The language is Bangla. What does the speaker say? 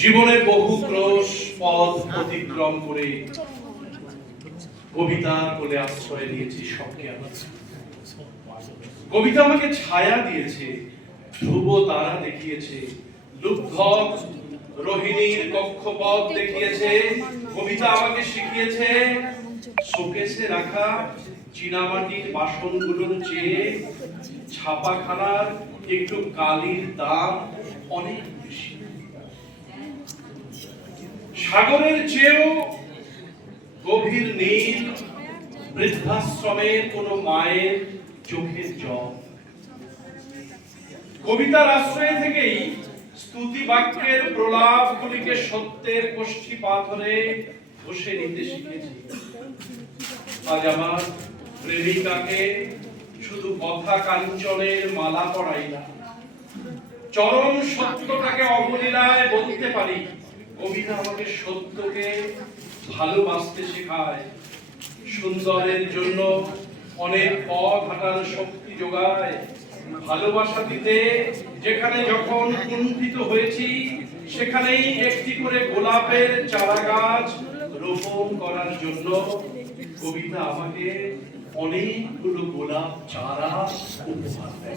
জীবনের বহু ক্রোশ, পথ অতিক্রম করে কবিতা কোলে আশ্রয় নিয়েছি সবকে কবিতা আমাকে ছায়া দিয়েছে, ধ্রুব তারা দেখিয়েছে লুব্ধ রোহিণীর কক্ষপথ দেখিয়েছে, কবিতা আমাকে শিখিয়েছে, শোকেসে রাখা চীনামাটির বাসনগুলোর চেয়ে ছাপাখানার একটু কালির দাম অনেক বেশি। সাগরের চেয়েও গভীর নীল বৃদ্ধাশ্রমের কোনো মায়ের চোখের জল। কবিতার আশ্রয় থেকেই স্তুতি বাক্যের প্রলাপগুলিকে সত্যের কোষ্ঠী পাথরে ঘষে নিতে শিখেছি। আজ আমার প্রেমিকাকে শুধু কথা কাঞ্চনের মালা পড়াই না, চরম সত্যটাকে অবলীলায় বলতে পারি। কবিতা আমাকে সত্যকে ভালোবাসতে শেখায়। সুন্দরের জন্য অনেক পথ শক্তি যোগায়। ভালোবাসা দিতে যেখানে যখন কুণ্ঠিত হয়েছি, সেখানেই একটি করে গোলাপের চারা গাছ রোপণ করার জন্য কবিতা আমাকে অনেকগুলো গোলাপ চারা উপহার দেয়।